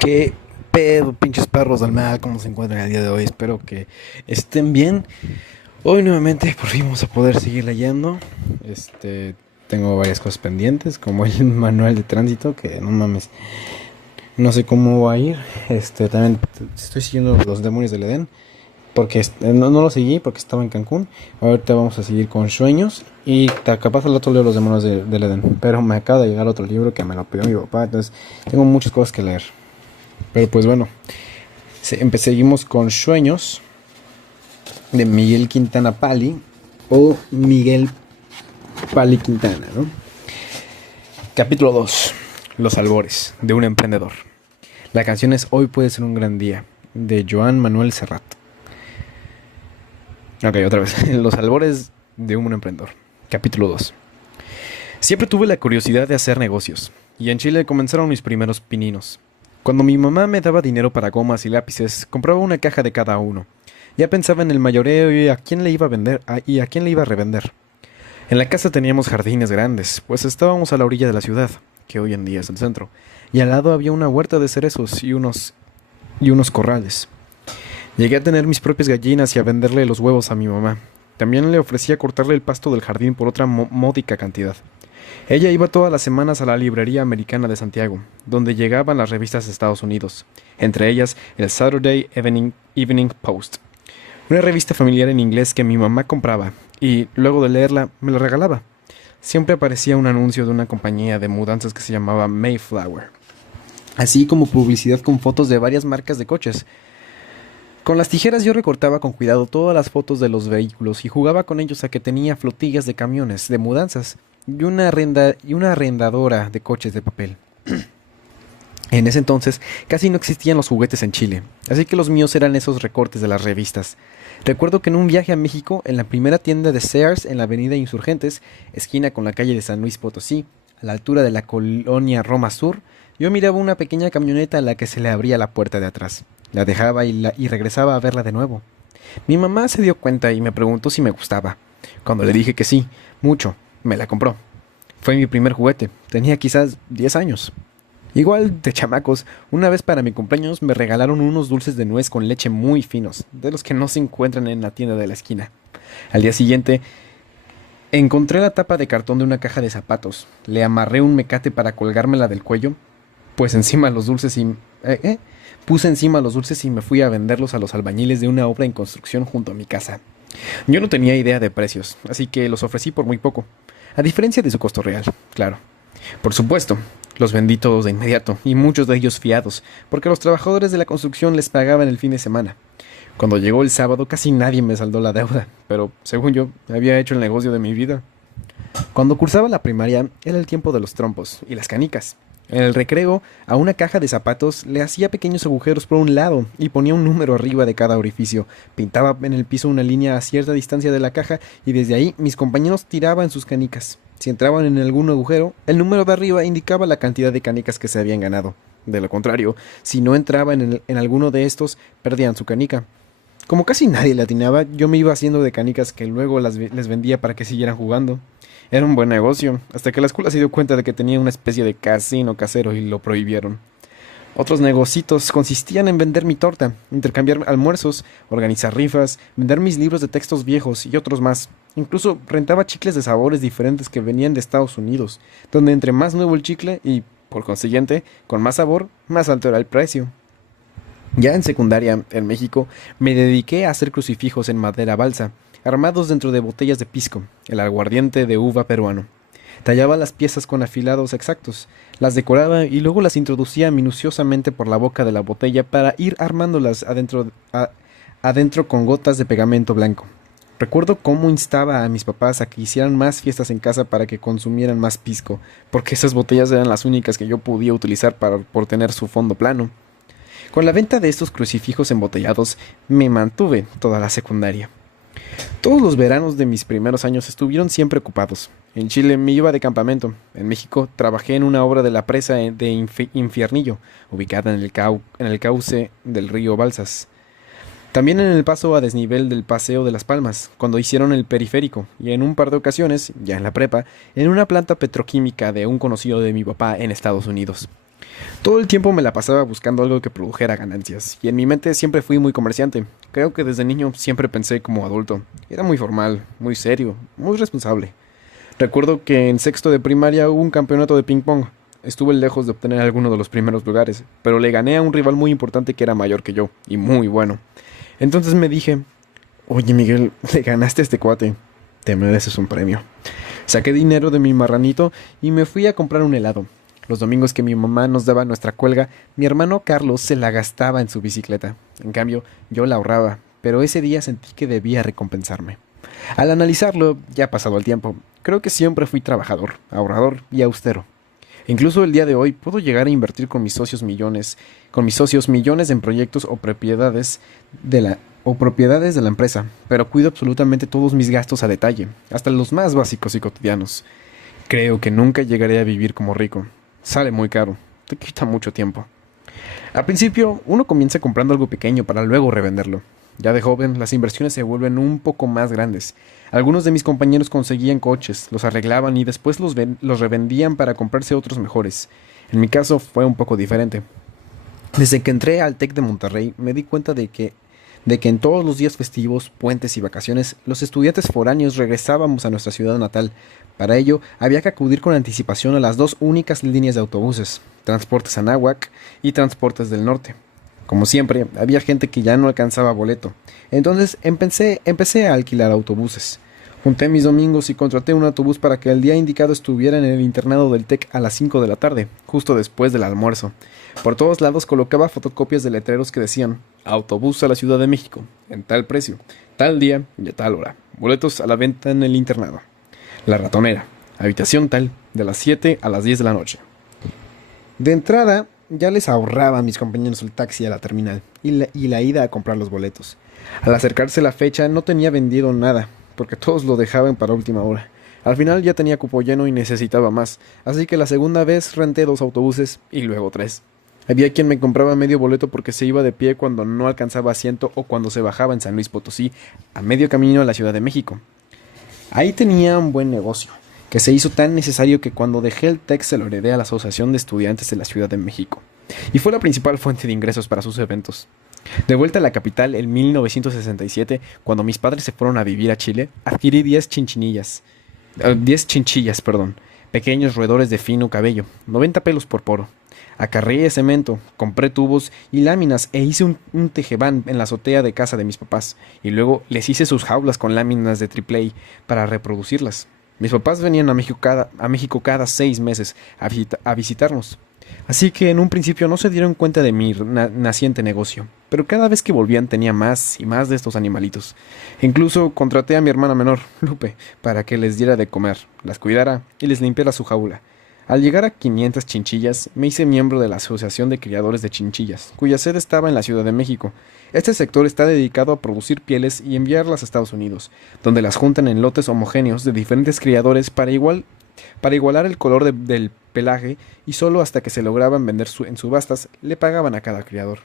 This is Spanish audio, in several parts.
¿Qué pedo, pinches perros del mal? ¿Cómo se encuentran el día de hoy? Espero que estén bien. Hoy nuevamente por fin vamos a poder seguir leyendo. Tengo varias cosas pendientes, como el manual de tránsito, que no mames, no sé cómo va a ir. También estoy siguiendo Los Demonios del Edén, porque no lo seguí porque estaba en Cancún. Ahorita vamos a seguir con Sueños y capaz al otro leo Los Demonios del Edén. Pero me acaba de llegar otro libro que me lo pidió mi papá, entonces tengo muchas cosas que leer. Pero pues bueno, seguimos con Sueños de Miguel Quintana Pali o Miguel Pali Quintana, ¿no? Capítulo 2. Los albores de un emprendedor. La canción es Hoy puede ser un gran día, de Joan Manuel Serrat. Ok, otra vez. Los albores de un emprendedor. Capítulo 2. Siempre tuve la curiosidad de hacer negocios, y en Chile comenzaron mis primeros pininos. Cuando mi mamá me daba dinero para gomas y lápices, compraba una caja de cada uno. Ya pensaba en el mayoreo y a quién le iba a vender y a quién le iba a revender. En la casa teníamos jardines grandes, pues estábamos a la orilla de la ciudad, que hoy en día es el centro, y al lado había una huerta de cerezos y unos corrales. Llegué a tener mis propias gallinas y a venderle los huevos a mi mamá. También le ofrecía cortarle el pasto del jardín por otra módica cantidad. Ella iba todas las semanas a la librería americana de Santiago, donde llegaban las revistas de Estados Unidos, entre ellas el Saturday Evening Post, una revista familiar en inglés que mi mamá compraba y, luego de leerla, me la regalaba. Siempre aparecía un anuncio de una compañía de mudanzas que se llamaba Mayflower, así como publicidad con fotos de varias marcas de coches. Con las tijeras yo recortaba con cuidado todas las fotos de los vehículos y jugaba con ellos a que tenía flotillas de camiones, de mudanzas y una arrendadora de coches de papel. En ese entonces casi no existían los juguetes en Chile, así que los míos eran esos recortes de las revistas. Recuerdo que en un viaje a México, en la primera tienda de Sears en la avenida Insurgentes, esquina con la calle de San Luis Potosí, a la altura de la colonia Roma Sur, yo miraba una pequeña camioneta a la que se le abría la puerta de atrás. La dejaba y regresaba a verla de nuevo. Mi mamá se dio cuenta y me preguntó si me gustaba. Cuando le dije que sí, mucho, me la compró. Fue mi primer juguete, tenía quizás 10 años. Igual de chamacos, una vez para mi cumpleaños me regalaron unos dulces de nuez con leche muy finos, de los que no se encuentran en la tienda de la esquina. Al día siguiente, encontré la tapa de cartón de una caja de zapatos, le amarré un mecate para colgármela del cuello, pues encima los dulces y... Puse encima los dulces y me fui a venderlos a los albañiles de una obra en construcción junto a mi casa. Yo no tenía idea de precios, así que los ofrecí por muy poco, a diferencia de su costo real, claro. Por supuesto, los vendí todos de inmediato, y muchos de ellos fiados, porque los trabajadores de la construcción les pagaban el fin de semana. Cuando llegó el sábado casi nadie me saldó la deuda, pero, según yo, había hecho el negocio de mi vida. Cuando cursaba la primaria, era el tiempo de los trompos y las canicas. En el recreo, a una caja de zapatos le hacía pequeños agujeros por un lado y ponía un número arriba de cada orificio. Pintaba en el piso una línea a cierta distancia de la caja y desde ahí mis compañeros tiraban sus canicas. Si entraban en algún agujero, el número de arriba indicaba la cantidad de canicas que se habían ganado. De lo contrario, si no entraban en alguno de estos, perdían su canica. Como casi nadie le atinaba, yo me iba haciendo de canicas que luego les vendía para que siguieran jugando. Era un buen negocio, hasta que la escuela se dio cuenta de que tenía una especie de casino casero y lo prohibieron. Otros negocios consistían en vender mi torta, intercambiar almuerzos, organizar rifas, vender mis libros de textos viejos y otros más. Incluso rentaba chicles de sabores diferentes que venían de Estados Unidos, donde entre más nuevo el chicle y, por consiguiente, con más sabor, más alto era el precio. Ya en secundaria, en México, me dediqué a hacer crucifijos en madera balsa, armados dentro de botellas de pisco, el aguardiente de uva peruano. Tallaba las piezas con afilados exactos, las decoraba y luego las introducía minuciosamente por la boca de la botella para ir armándolas adentro con gotas de pegamento blanco. Recuerdo cómo instaba a mis papás a que hicieran más fiestas en casa para que consumieran más pisco, porque esas botellas eran las únicas que yo podía utilizar por tener su fondo plano. Con la venta de estos crucifijos embotellados me mantuve toda la secundaria. Todos los veranos de mis primeros años estuvieron siempre ocupados. En Chile me iba de campamento. En México trabajé en una obra de la presa de Infiernillo, ubicada en el cauce del río Balsas. También en el paso a desnivel del Paseo de las Palmas, cuando hicieron el periférico, y en un par de ocasiones, ya en la prepa, en una planta petroquímica de un conocido de mi papá en Estados Unidos. Todo el tiempo me la pasaba buscando algo que produjera ganancias, y en mi mente siempre fui muy comerciante. Creo que desde niño siempre pensé como adulto. Era muy formal, muy serio, muy responsable. Recuerdo que en sexto de primaria hubo un campeonato de ping pong. Estuve lejos de obtener alguno de los primeros lugares, pero le gané a un rival muy importante que era mayor que yo, y muy bueno. Entonces me dije, oye Miguel, le ganaste a este cuate. Te mereces un premio. Saqué dinero de mi marranito y me fui a comprar un helado. Los domingos que mi mamá nos daba nuestra cuelga, mi hermano Carlos se la gastaba en su bicicleta. En cambio, yo la ahorraba, pero ese día sentí que debía recompensarme. Al analizarlo, ya ha pasado el tiempo, creo que siempre fui trabajador, ahorrador y austero. Incluso el día de hoy puedo llegar a invertir con mis socios millones en proyectos o propiedades de la empresa, pero cuido absolutamente todos mis gastos a detalle, hasta los más básicos y cotidianos. Creo que nunca llegaré a vivir como rico. Sale muy caro, te quita mucho tiempo. Al principio, uno comienza comprando algo pequeño para luego revenderlo. Ya de joven, las inversiones se vuelven un poco más grandes. Algunos de mis compañeros conseguían coches, los arreglaban y después los revendían para comprarse otros mejores. En mi caso fue un poco diferente. Desde que entré al TEC de Monterrey, me di cuenta de que en todos los días festivos, puentes y vacaciones, los estudiantes foráneos regresábamos a nuestra ciudad natal. Para ello, había que acudir con anticipación a las dos únicas líneas de autobuses, Transportes Anáhuac y Transportes del Norte. Como siempre, había gente que ya no alcanzaba boleto. Entonces empecé a alquilar autobuses. Junté mis domingos y contraté un autobús para que el día indicado estuviera en el internado del TEC a las 5 de la tarde, justo después del almuerzo. Por todos lados colocaba fotocopias de letreros que decían autobús a la Ciudad de México, en tal precio, tal día y a tal hora. Boletos a la venta en el internado. La Ratonera, habitación tal, de las 7 a las 10 de la noche. De entrada, ya les ahorraba a mis compañeros el taxi a la terminal y la ida a comprar los boletos. Al acercarse la fecha no tenía vendido nada, porque todos lo dejaban para última hora. Al final ya tenía cupo lleno y necesitaba más, así que la segunda vez renté 2 autobuses y luego 3. Había quien me compraba medio boleto porque se iba de pie cuando no alcanzaba asiento o cuando se bajaba en San Luis Potosí, a medio camino a la Ciudad de México. Ahí tenía un buen negocio, que se hizo tan necesario que cuando dejé el TEC se lo heredé a la Asociación de Estudiantes de la Ciudad de México, y fue la principal fuente de ingresos para sus eventos. De vuelta a la capital en 1967, cuando mis padres se fueron a vivir a Chile, adquirí 10 chinchillas, pequeños roedores de fino cabello, 90 pelos por poro. Acarreé cemento, compré tubos y láminas e hice un tejebán en la azotea de casa de mis papás, y luego les hice sus jaulas con láminas de triple A para reproducirlas. Mis papás venían a México cada 6 meses a visitarnos, así que en un principio no se dieron cuenta de mi naciente negocio, pero cada vez que volvían tenía más y más de estos animalitos. Incluso contraté a mi hermana menor, Lupe, para que les diera de comer, las cuidara y les limpiara su jaula. Al llegar a 500 chinchillas, me hice miembro de la Asociación de Criadores de Chinchillas, cuya sede estaba en la Ciudad de México. Este sector está dedicado a producir pieles y enviarlas a Estados Unidos, donde las juntan en lotes homogéneos de diferentes criadores para igualar el color del pelaje, y solo hasta que se lograban vender en subastas le pagaban a cada criador.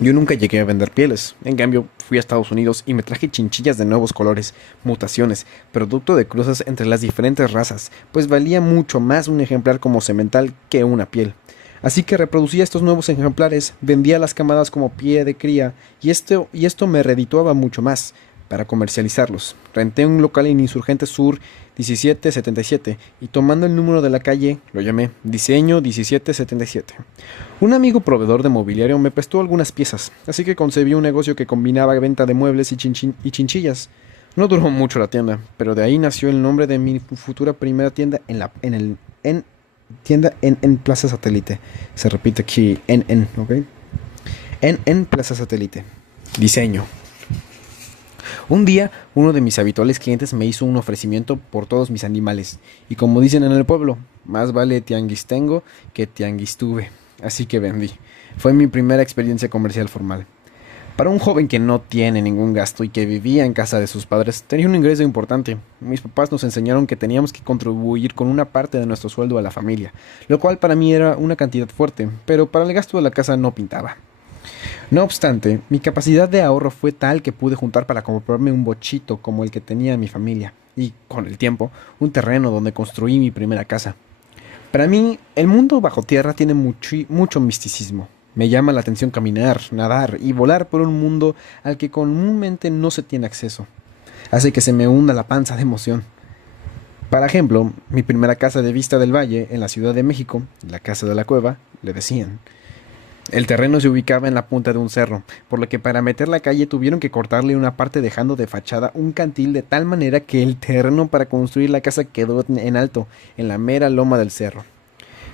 Yo nunca llegué a vender pieles, en cambio fui a Estados Unidos y me traje chinchillas de nuevos colores, mutaciones, producto de cruzas entre las diferentes razas, pues valía mucho más un ejemplar como semental que una piel. Así que reproducía estos nuevos ejemplares, vendía las camadas como pie de cría, y esto me redituaba mucho más. Para comercializarlos, renté un local en Insurgente Sur 1777 y tomando el número de la calle, lo llamé Diseño 1777. Un amigo proveedor de mobiliario me prestó algunas piezas, así que concebí un negocio que combinaba venta de muebles y chinchillas. No duró mucho la tienda, pero de ahí nació el nombre de mi futura primera tienda en Plaza Satélite. Se repite aquí, ¿ok? En Plaza Satélite. Diseño. Un día, uno de mis habituales clientes me hizo un ofrecimiento por todos mis animales, y como dicen en el pueblo, más vale tianguis tengo que tianguis tuve, así que vendí. Fue mi primera experiencia comercial formal. Para un joven que no tiene ningún gasto y que vivía en casa de sus padres, tenía un ingreso importante. Mis papás nos enseñaron que teníamos que contribuir con una parte de nuestro sueldo a la familia, lo cual para mí era una cantidad fuerte, pero para el gasto de la casa no pintaba. No obstante, mi capacidad de ahorro fue tal que pude juntar para comprarme un bochito como el que tenía mi familia y, con el tiempo, un terreno donde construí mi primera casa. Para mí, el mundo bajo tierra tiene mucho misticismo. Me llama la atención caminar, nadar y volar por un mundo al que comúnmente no se tiene acceso. Hace que se me hunda la panza de emoción. Por ejemplo, mi primera casa de Vista del Valle en la Ciudad de México, la Casa de la Cueva, le decían. El terreno se ubicaba en la punta de un cerro, por lo que para meter la calle tuvieron que cortarle una parte dejando de fachada un cantil de tal manera que el terreno para construir la casa quedó en alto, en la mera loma del cerro.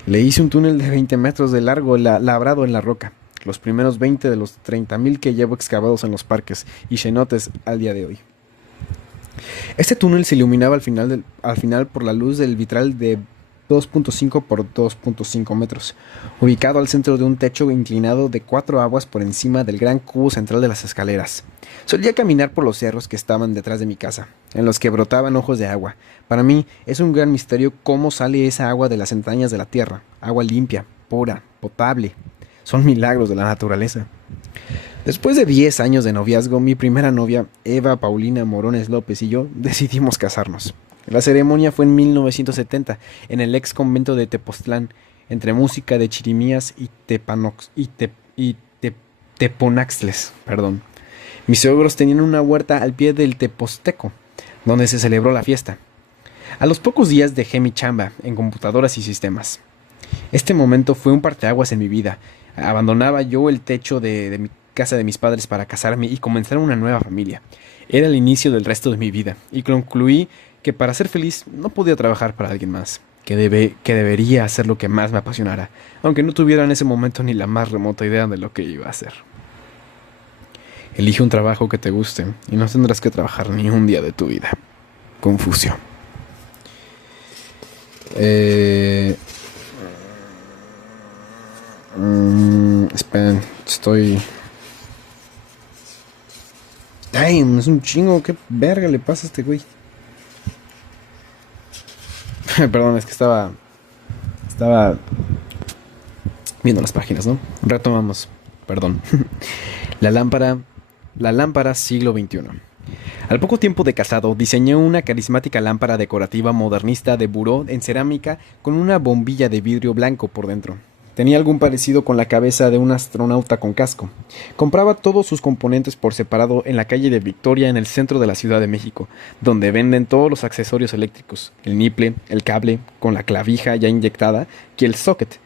Le hice un túnel de 20 metros de largo labrado en la roca, los primeros 20 de los 30.000 que llevo excavados en los parques y cenotes al día de hoy. Este túnel se iluminaba al final por la luz del vitral de 2.5 por 2.5 metros, ubicado al centro de un techo inclinado de 4 aguas por encima del gran cubo central de las escaleras. Solía caminar por los cerros que estaban detrás de mi casa, en los que brotaban ojos de agua. Para mí es un gran misterio cómo sale esa agua de las entrañas de la tierra, agua limpia, pura, potable. Son milagros de la naturaleza. Después de 10 años de noviazgo, mi primera novia, Eva Paulina Morones López, y yo decidimos casarnos. La ceremonia fue en 1970, en el ex convento de Tepoztlán, entre música de chirimías y teponaxtles. Mis suegros tenían una huerta al pie del Tepozteco, donde se celebró la fiesta. A los pocos días dejé mi chamba en computadoras y sistemas. Este momento fue un parteaguas en mi vida. Abandonaba yo el techo de mi casa de mis padres para casarme y comenzar una nueva familia. Era el inicio del resto de mi vida, y concluí que para ser feliz no podía trabajar para alguien más, que debería hacer lo que más me apasionara, aunque no tuviera en ese momento ni la más remota idea de lo que iba a hacer. Elige un trabajo que te guste y no tendrás que trabajar ni un día de tu vida. Confucio. Esperen, estoy... Ay, es un chingo, qué verga le pasa a este güey. Perdón, es que estaba viendo las páginas, ¿no? Retomamos, perdón. La lámpara siglo XXI. Al poco tiempo de casado, diseñé una carismática lámpara decorativa modernista de buró en cerámica con una bombilla de vidrio blanco por dentro. Tenía algún parecido con la cabeza de un astronauta con casco. Compraba todos sus componentes por separado en la calle de Victoria, en el centro de la Ciudad de México, donde venden todos los accesorios eléctricos, el niple, el cable, con la clavija ya inyectada, y el socket.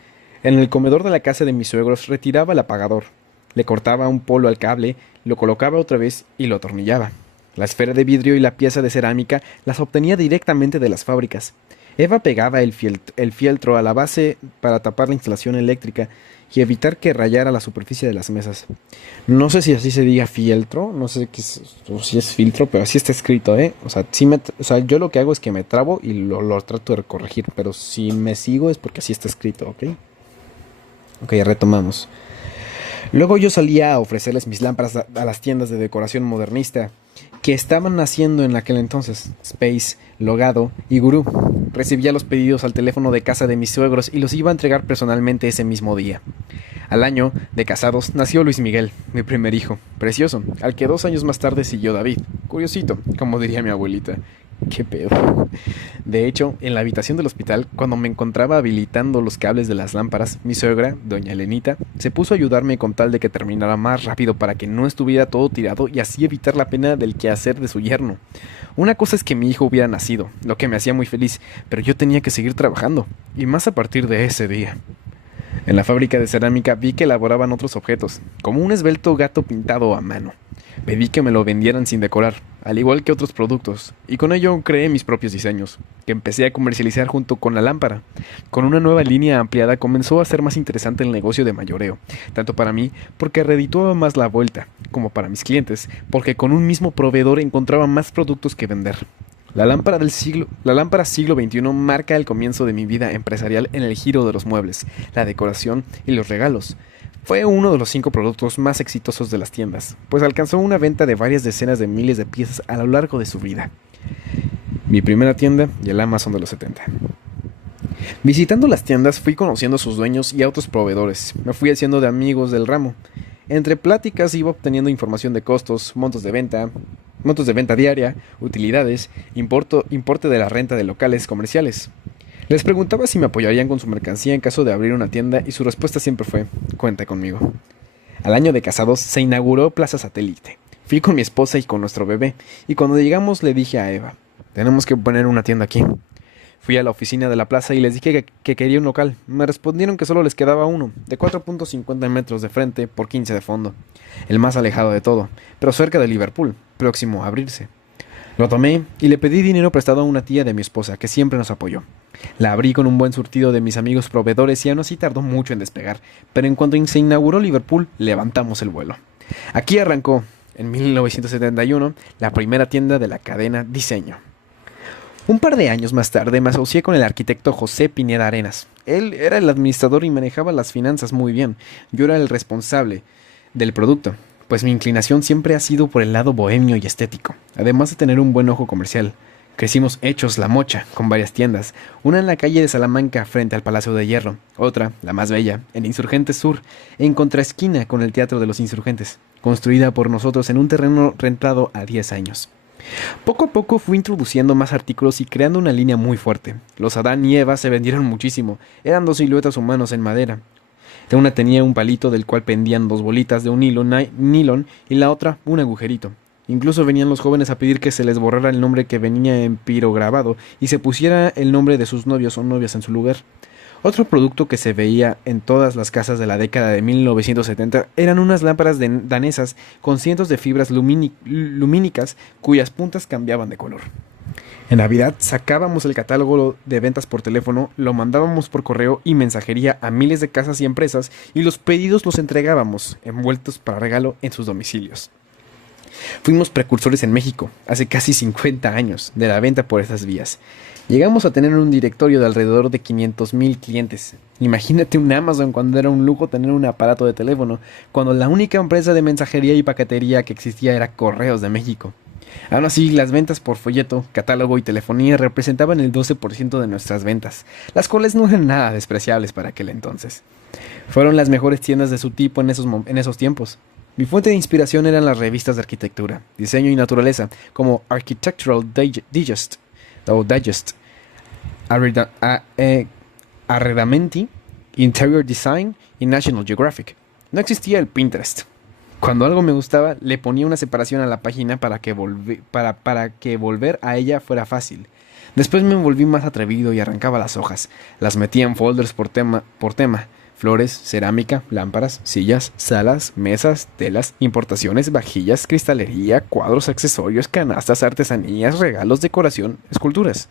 En el comedor de la casa de mis suegros retiraba el apagador, le cortaba un polo al cable, lo colocaba otra vez y lo atornillaba. La esfera de vidrio y la pieza de cerámica las obtenía directamente de las fábricas. Eva pegaba el fieltro a la base para tapar la instalación eléctrica y evitar que rayara la superficie de las mesas. No sé si así se diga fieltro, no sé si es filtro, pero así está escrito, ¿eh? O sea, yo lo que hago es que me trabo y lo trato de corregir, pero si me sigo es porque así está escrito, ¿ok? Ok, retomamos. Luego yo salía a ofrecerles mis lámparas a las tiendas de decoración modernista que estaban naciendo en aquel entonces, Space, Logado y Gurú. Recibía los pedidos al teléfono de casa de mis suegros y los iba a entregar personalmente ese mismo día. Al año de casados nació Luis Miguel, mi primer hijo, precioso, al que 2 años más tarde siguió David, curiosito, como diría mi abuelita. Qué pedo. De hecho, en la habitación del hospital, cuando me encontraba habilitando los cables de las lámparas, mi suegra, doña Elenita, se puso a ayudarme con tal de que terminara más rápido para que no estuviera todo tirado y así evitar la pena del quehacer de su yerno. Una cosa es que mi hijo hubiera nacido, lo que me hacía muy feliz, pero yo tenía que seguir trabajando, y más a partir de ese día. En la fábrica de cerámica vi que elaboraban otros objetos, como un esbelto gato pintado a mano. Pedí que me lo vendieran sin decorar, al igual que otros productos, y con ello creé mis propios diseños, que empecé a comercializar junto con la lámpara. Con una nueva línea ampliada comenzó a ser más interesante el negocio de mayoreo, tanto para mí, porque redituaba más la vuelta, como para mis clientes, porque con un mismo proveedor encontraba más productos que vender. La lámpara siglo XXI marca el comienzo de mi vida empresarial en el giro de los muebles, la decoración y los regalos. Fue uno de los 5 productos más exitosos de las tiendas, pues alcanzó una venta de varias decenas de miles de piezas a lo largo de su vida. Mi primera tienda y el Amazon de los 70. Visitando las tiendas fui conociendo a sus dueños y a otros proveedores. Me fui haciendo de amigos del ramo. Entre pláticas iba obteniendo información de costos, montos de venta diaria, utilidades, importe de la renta de locales comerciales. Les preguntaba si me apoyarían con su mercancía en caso de abrir una tienda y su respuesta siempre fue, cuenta conmigo. Al año de casados se inauguró Plaza Satélite. Fui con mi esposa y con nuestro bebé, y cuando llegamos le dije a Eva, tenemos que poner una tienda aquí. Fui a la oficina de la plaza y les dije que quería un local. Me respondieron que solo les quedaba uno, de 4.50 metros de frente por 15 de fondo, el más alejado de todo, pero cerca de Liverpool, próximo a abrirse. Lo tomé y le pedí dinero prestado a una tía de mi esposa, que siempre nos apoyó. La abrí con un buen surtido de mis amigos proveedores y aún así tardó mucho en despegar, pero en cuanto se inauguró Liverpool, levantamos el vuelo. Aquí arrancó, en 1971, la primera tienda de la cadena Diseño. Un par de años más tarde me asocié con el arquitecto José Pineda Arenas. Él era el administrador y manejaba las finanzas muy bien. Yo era el responsable del producto, pues mi inclinación siempre ha sido por el lado bohemio y estético, además de tener un buen ojo comercial. Crecimos hechos La Mocha, con varias tiendas, una en la calle de Salamanca frente al Palacio de Hierro, otra, la más bella, en Insurgentes Sur, en contraesquina con el Teatro de los Insurgentes, construida por nosotros en un terreno rentado a 10 años. Poco a poco fui introduciendo más artículos y creando una línea muy fuerte. Los Adán y Eva se vendieron muchísimo, eran dos siluetas humanos en madera. Una tenía un palito del cual pendían dos bolitas de un hilo nylon y la otra un agujerito. Incluso venían los jóvenes a pedir que se les borrara el nombre que venía en pirograbado y se pusiera el nombre de sus novios o novias en su lugar. Otro producto que se veía en todas las casas de la década de 1970 eran unas lámparas danesas con cientos de fibras lumínicas cuyas puntas cambiaban de color. En Navidad sacábamos el catálogo de ventas por teléfono, lo mandábamos por correo y mensajería a miles de casas y empresas y los pedidos los entregábamos envueltos para regalo en sus domicilios. Fuimos precursores en México, hace casi 50 años, de la venta por esas vías. Llegamos a tener un directorio de alrededor de 500,000 clientes. Imagínate un Amazon cuando era un lujo tener un aparato de teléfono, cuando la única empresa de mensajería y paquetería que existía era Correos de México. Aún así, las ventas por folleto, catálogo y telefonía representaban el 12% de nuestras ventas, las cuales no eran nada despreciables para aquel entonces. Fueron las mejores tiendas de su tipo en esos tiempos. Mi fuente de inspiración eran las revistas de arquitectura, diseño y naturaleza, como Architectural Digest, Arredamenti, Interior Design y National Geographic. No existía el Pinterest. Cuando algo me gustaba, le ponía una separación a la página para que volver a ella fuera fácil. Después me volví más atrevido y arrancaba las hojas. Las metía en folders por tema. Flores, cerámica, lámparas, sillas, salas, mesas, telas, importaciones, vajillas, cristalería, cuadros, accesorios, canastas, artesanías, regalos, decoración, esculturas.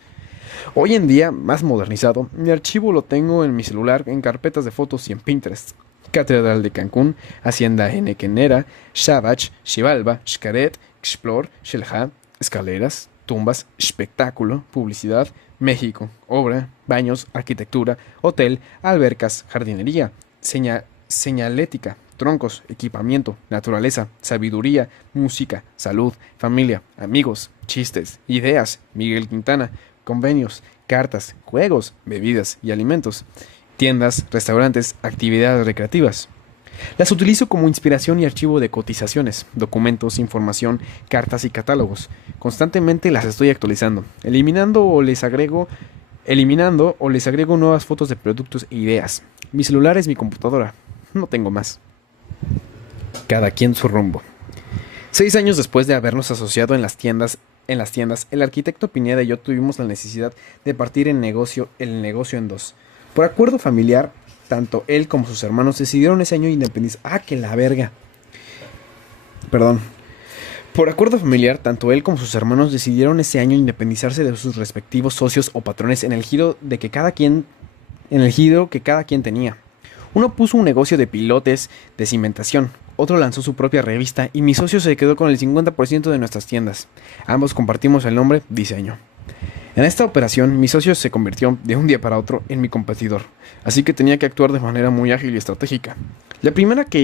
Hoy en día, más modernizado, mi archivo lo tengo en mi celular, en carpetas de fotos y en Pinterest. Catedral de Cancún, Hacienda Henequenera, Shabach, Xibalba, Xcaret, Explore, Xelha, escaleras, tumbas, espectáculo, publicidad, México, obra, baños, arquitectura, hotel, albercas, jardinería, señalética, troncos, equipamiento, naturaleza, sabiduría, música, salud, familia, amigos, chistes, ideas, Miguel Quintana, convenios, cartas, juegos, bebidas y alimentos, tiendas, restaurantes, actividades recreativas. Las utilizo como inspiración y archivo de cotizaciones, documentos, información, cartas y catálogos. Constantemente las estoy actualizando, eliminando o les agrego nuevas fotos de productos e ideas. Mi celular es mi computadora, no tengo más. Cada quien su rumbo. 6 años después de habernos asociado en las tiendas, el arquitecto Pineda y yo tuvimos la necesidad de partir el negocio en dos. Por acuerdo familiar, tanto él como sus hermanos decidieron ese año independizarse. Por acuerdo familiar, tanto él como sus hermanos decidieron ese año independizarse de sus respectivos socios o patrones en el giro que cada quien tenía. Uno puso un negocio de pilotes de cimentación, otro lanzó su propia revista y mi socio se quedó con el 50% de nuestras tiendas. Ambos compartimos el nombre Diseño. En esta operación, mi socio se convirtió de un día para otro en mi competidor, así que tenía que actuar de manera muy ágil y estratégica. Lo primero que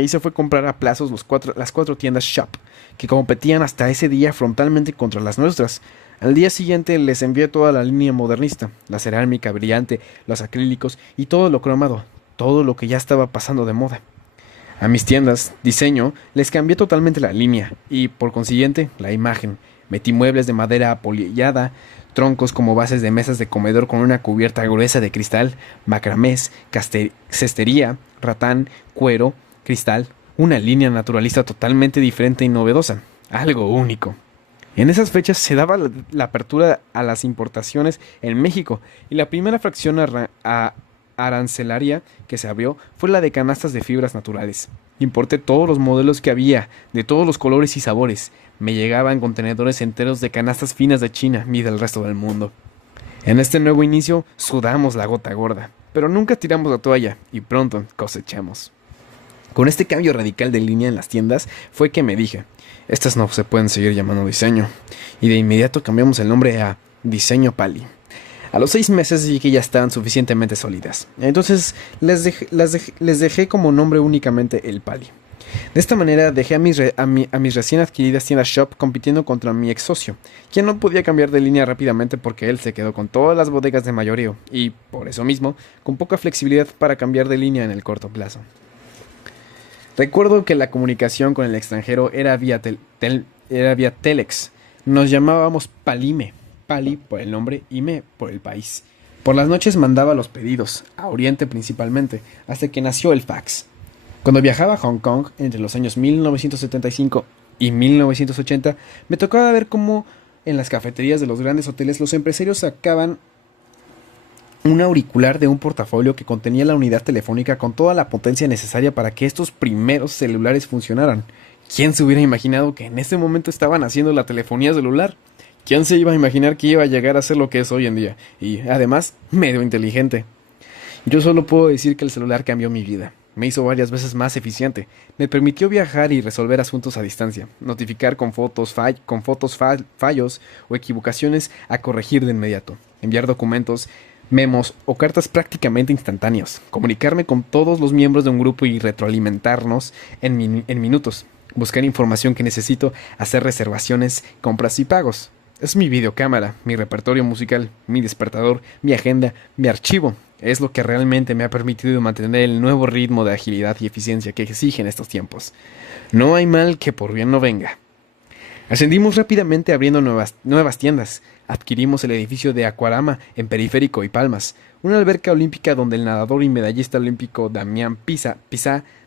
hice fue comprar a plazos las 4 tiendas Shop, que competían hasta ese día frontalmente contra las nuestras. Al día siguiente les envié toda la línea modernista, la cerámica brillante, los acrílicos y todo lo cromado, todo lo que ya estaba pasando de moda. A mis tiendas, Diseño, les cambié totalmente la línea y, por consiguiente, la imagen. Metí muebles de madera apolillada, troncos como bases de mesas de comedor con una cubierta gruesa de cristal, macramés, cestería, ratán, cuero, cristal, una línea naturalista totalmente diferente y novedosa, algo único. En esas fechas se daba la apertura a las importaciones en México y la primera fracción arancelaria que se abrió fue la de canastas de fibras naturales. Importé todos los modelos que había, de todos los colores y sabores. Me llegaban contenedores enteros de canastas finas de China y del resto del mundo. En este nuevo inicio sudamos la gota gorda, pero nunca tiramos la toalla y pronto cosechamos. Con este cambio radical de línea en las tiendas fue que me dije, estas no se pueden seguir llamando diseño, y de inmediato cambiamos el nombre a Diseño Pali. A los 6 meses vi que ya estaban suficientemente sólidas, entonces les dejé como nombre únicamente el Pali. De esta manera dejé a mis recién adquiridas tiendas Shop compitiendo contra mi ex socio, quien no podía cambiar de línea rápidamente porque él se quedó con todas las bodegas de mayoreo y, por eso mismo, con poca flexibilidad para cambiar de línea en el corto plazo. Recuerdo que la comunicación con el extranjero era vía Telex. Nos llamábamos Palime, Pali por el nombre y Me por el país. Por las noches mandaba los pedidos, a Oriente principalmente, hasta que nació el fax. Cuando viajaba a Hong Kong entre los años 1975 y 1980, me tocaba ver cómo en las cafeterías de los grandes hoteles los empresarios sacaban un auricular de un portafolio que contenía la unidad telefónica con toda la potencia necesaria para que estos primeros celulares funcionaran. ¿Quién se hubiera imaginado que en ese momento estaban haciendo la telefonía celular? ¿Quién se iba a imaginar que iba a llegar a ser lo que es hoy en día? Y, además, medio inteligente. Yo solo puedo decir que el celular cambió mi vida. Me hizo varias veces más eficiente. Me permitió viajar y resolver asuntos a distancia. Notificar con fotos fallos o equivocaciones a corregir de inmediato. Enviar documentos, memos o cartas prácticamente instantáneos. Comunicarme con todos los miembros de un grupo y retroalimentarnos en minutos. Buscar información que necesito, hacer reservaciones, compras y pagos. Es mi videocámara, mi repertorio musical, mi despertador, mi agenda, mi archivo. Es lo que realmente me ha permitido mantener el nuevo ritmo de agilidad y eficiencia que exigen estos tiempos. No hay mal que por bien no venga. Ascendimos rápidamente abriendo nuevas tiendas. Adquirimos el edificio de Aquarama en Periférico y Palmas, una alberca olímpica donde el nadador y medallista olímpico Damián Pizá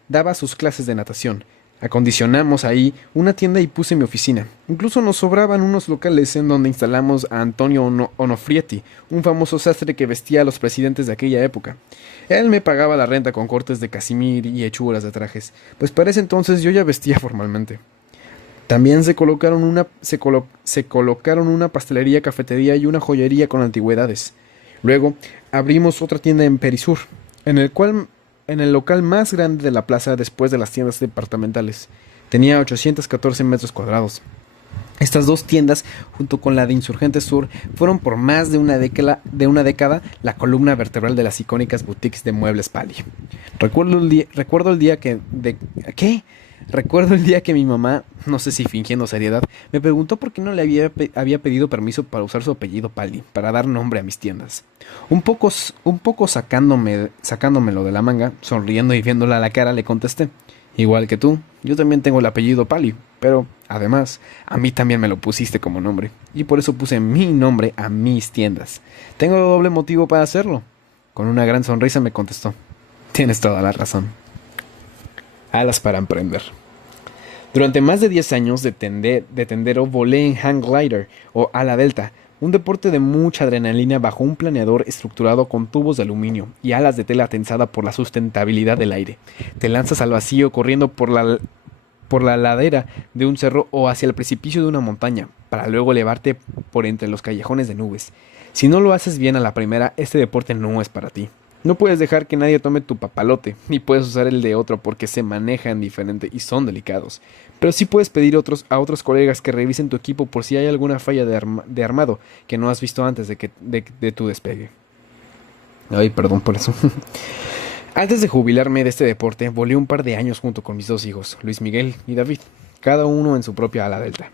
daba sus clases de natación. Acondicionamos ahí una tienda y puse mi oficina. Incluso nos sobraban unos locales en donde instalamos a Antonio Onofrieti, un famoso sastre que vestía a los presidentes de aquella época. Él me pagaba la renta con cortes de casimir y hechuras de trajes, pues para ese entonces yo ya vestía formalmente. También se colocaron una pastelería, cafetería y una joyería con antigüedades. Luego abrimos otra tienda en Perisur, en el local más grande de la plaza después de las tiendas departamentales. Tenía 814 metros cuadrados. Estas dos tiendas, junto con la de Insurgentes Sur, fueron por más de una década la columna vertebral de las icónicas boutiques de muebles Pali. Recuerdo el día que mi mamá, no sé si fingiendo seriedad, me preguntó por qué no le había pedido permiso para usar su apellido Pali, para dar nombre a mis tiendas. Un poco sacándomelo de la manga, sonriendo y viéndola a la cara, le contesté: igual que tú, yo también tengo el apellido Pali, pero, además, a mí también me lo pusiste como nombre, y por eso puse mi nombre a mis tiendas. Tengo doble motivo para hacerlo. Con una gran sonrisa me contestó: tienes toda la razón. Alas para emprender. Durante más de 10 años de tendero volé en hang glider o ala delta, un deporte de mucha adrenalina bajo un planeador estructurado con tubos de aluminio y alas de tela tensada por la sustentabilidad del aire. Te lanzas al vacío corriendo por la ladera de un cerro o hacia el precipicio de una montaña, para luego elevarte por entre los callejones de nubes. Si no lo haces bien a la primera, este deporte no es para ti. No puedes dejar que nadie tome tu papalote, ni puedes usar el de otro porque se manejan diferente y son delicados. Pero sí puedes pedir a otros colegas que revisen tu equipo por si hay alguna falla de armado que no has visto antes de tu despegue. Ay, perdón por eso. Antes de jubilarme de este deporte, volé un par de años junto con mis dos hijos, Luis Miguel y David, cada uno en su propia ala delta.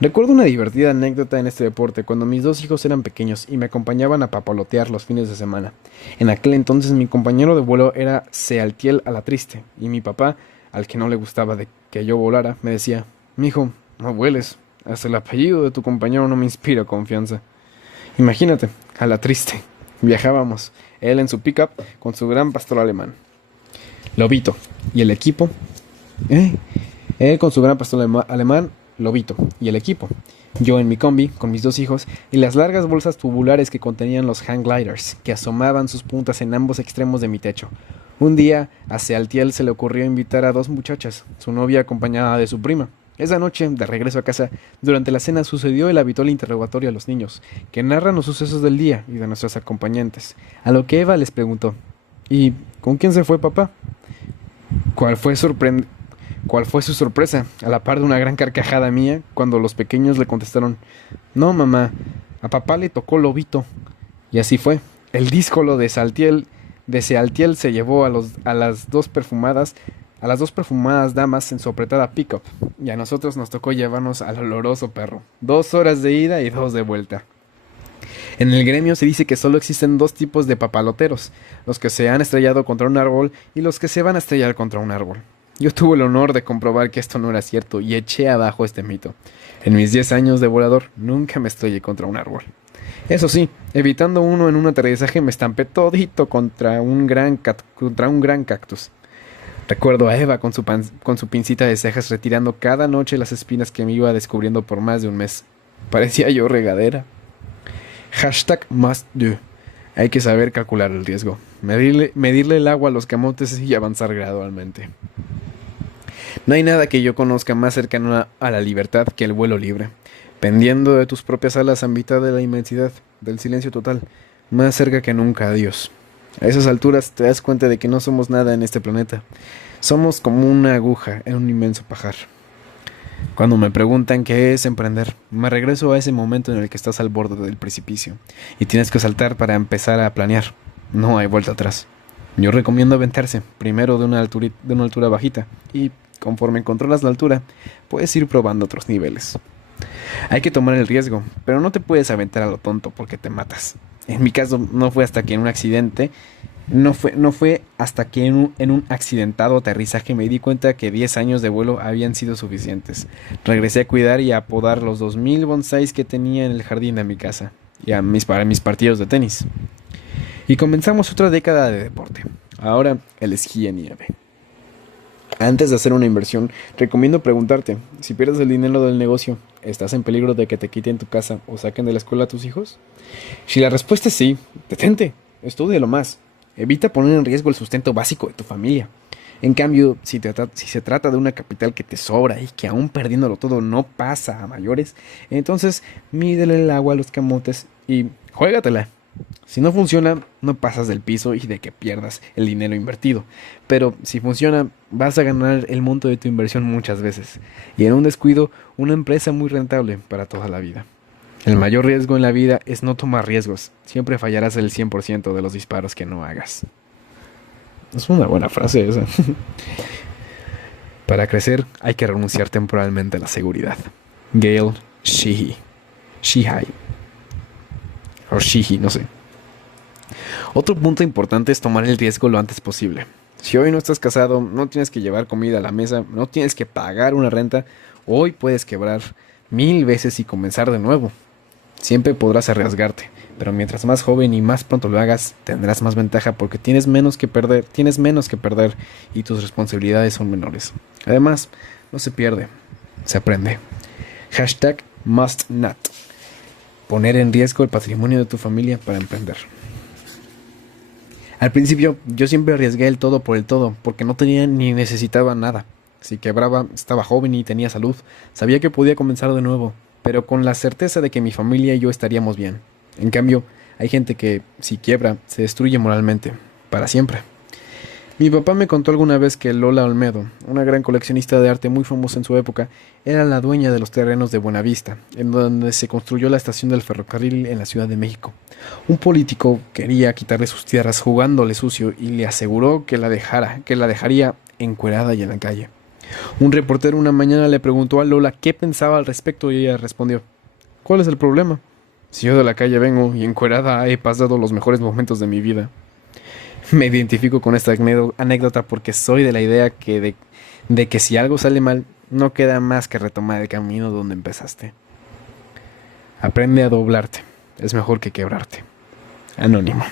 Recuerdo una divertida anécdota en este deporte cuando mis dos hijos eran pequeños y me acompañaban a papalotear los fines de semana. En aquel entonces mi compañero de vuelo era Sealtiel Alatriste y mi papá, al que no le gustaba de que yo volara, me decía: mijo, no vueles, Hasta el apellido de tu compañero no me inspira confianza. Imagínate, a la triste. Viajábamos, él en su pickup con su gran pastor alemán. Lobito. ¿Y el equipo? Él con su gran pastor alemán, Lobito. ¿Y el equipo? Yo en mi combi, con mis dos hijos, y las largas bolsas tubulares que contenían los hang gliders, que asomaban sus puntas en ambos extremos de mi techo. Un día, a Sealtiel se le ocurrió invitar a dos muchachas, su novia acompañada de su prima. Esa noche, de regreso a casa, durante la cena sucedió el habitual interrogatorio a los niños, que narran los sucesos del día y de nuestros acompañantes, a lo que Eva les preguntó: ¿y con quién se fue papá? ¿Cuál fue su sorpresa, a la par de una gran carcajada mía, cuando los pequeños le contestaron: no, mamá, a papá le tocó Lobito. Y así fue. El díscolo de Sealtiel se llevó a las dos perfumadas damas en su apretada pick-up, y a nosotros nos tocó llevarnos al oloroso perro. 2 horas de ida y 2 de vuelta. En el gremio se dice que solo existen 2 tipos de papaloteros: los que se han estrellado contra un árbol y los que se van a estrellar contra un árbol. Yo tuve el honor de comprobar que esto no era cierto y eché abajo este mito. En mis 10 años de volador nunca me estrellé contra un árbol. Eso sí, evitando uno en un aterrizaje, me estampé todito contra un gran cactus. Recuerdo a Eva con su pincita de cejas retirando cada noche las espinas que me iba descubriendo por más de un mes. Parecía yo regadera. #must-do. Hay que saber calcular el riesgo, medirle el agua a los camotes y avanzar gradualmente. No hay nada que yo conozca más cercano a la libertad que el vuelo libre, pendiendo de tus propias alas a mitad de la inmensidad, del silencio total, más cerca que nunca a Dios. A esas alturas te das cuenta de que no somos nada en este planeta. Somos como una aguja en un inmenso pajar. Cuando me preguntan qué es emprender, me regreso a ese momento en el que estás al borde del precipicio y tienes que saltar para empezar a planear. No hay vuelta atrás. Yo recomiendo aventarse, primero de una altura bajita, y conforme controlas la altura, puedes ir probando otros niveles. Hay que tomar el riesgo, pero no te puedes aventar a lo tonto porque te matas. En mi caso no fue hasta que en un accidentado aterrizaje me di cuenta que 10 años de vuelo habían sido suficientes. Regresé a cuidar y a podar los 2000 bonsáis que tenía en el jardín de mi casa y para mis partidos de tenis. Y comenzamos otra década de deporte. Ahora el esquí en nieve. Antes de hacer una inversión, recomiendo preguntarte: si pierdes el dinero del negocio, ¿estás en peligro de que te quiten tu casa o saquen de la escuela a tus hijos? Si la respuesta es sí, detente, estúdialo más. Evita poner en riesgo el sustento básico de tu familia. En cambio, si se trata de una capital que te sobra y que aún perdiéndolo todo no pasa a mayores, entonces mídele el agua a los camotes y juégatela. Si no funciona, no pasas del piso y de que pierdas el dinero invertido. Pero si funciona, vas a ganar el monto de tu inversión muchas veces. Y en un descuido, una empresa muy rentable para toda la vida. El mayor riesgo en la vida es no tomar riesgos. Siempre fallarás el 100% de los disparos que no hagas. Es una buena frase esa. Para crecer hay que renunciar temporalmente a la seguridad. Gail Sheehy. O Sheehy, no sé. Otro punto importante es tomar el riesgo lo antes posible. Si hoy no estás casado, no tienes que llevar comida a la mesa, no tienes que pagar una renta, hoy puedes quebrar 1000 veces y comenzar de nuevo. Siempre podrás arriesgarte, pero mientras más joven y más pronto lo hagas, tendrás más ventaja porque tienes menos que perder y tus responsabilidades son menores. Además, no se pierde, se aprende. #must-not. Poner en riesgo el patrimonio de tu familia para emprender. Al principio, yo siempre arriesgué el todo por el todo, porque no tenía ni necesitaba nada. Si quebraba, estaba joven y tenía salud, sabía que podía comenzar de nuevo, pero con la certeza de que mi familia y yo estaríamos bien. En cambio, hay gente que, si quiebra, se destruye moralmente, para siempre. Mi papá me contó alguna vez que Lola Olmedo, una gran coleccionista de arte muy famosa en su época, era la dueña de los terrenos de Buenavista, en donde se construyó la estación del ferrocarril en la Ciudad de México. Un político quería quitarle sus tierras jugándole sucio y le aseguró que la dejaría encuerada y en la calle. Un reportero una mañana le preguntó a Lola qué pensaba al respecto y ella respondió: ¿cuál es el problema? Si yo de la calle vengo y encuerada he pasado los mejores momentos de mi vida. Me identifico con esta anécdota porque soy de la idea de que si algo sale mal, no queda más que retomar el camino donde empezaste. Aprende a doblarte. Es mejor que quebrarte. Anónimo.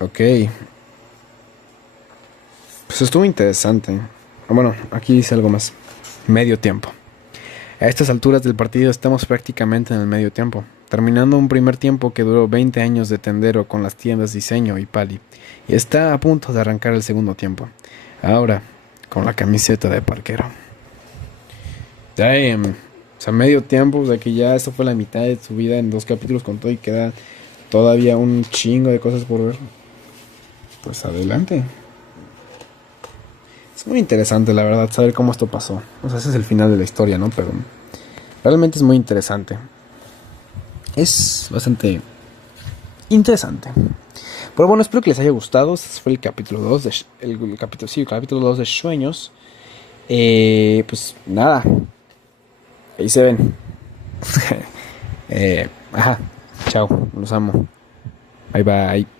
Ok. Pues estuvo interesante. Bueno, aquí dice algo más. Medio tiempo. A estas alturas del partido estamos prácticamente en el medio tiempo, terminando un primer tiempo que duró 20 años de tendero con las tiendas Diseño y Pali, y está a punto de arrancar el segundo tiempo, ahora con la camiseta de parquero. Damn. O sea, medio tiempo, o sea que ya esto fue la mitad de su vida en 2 capítulos con todo y queda todavía un chingo de cosas por ver. Pues adelante. Es muy interesante, la verdad, saber cómo esto pasó. O sea, ese es el final de la historia, ¿no? Pero realmente es muy interesante. Es bastante interesante. Pero bueno, espero que les haya gustado. Este fue el capítulo 2 de... el capítulo 2 de Sueños. Pues nada. Ahí se ven. Ajá. Chao. Los amo. Bye bye.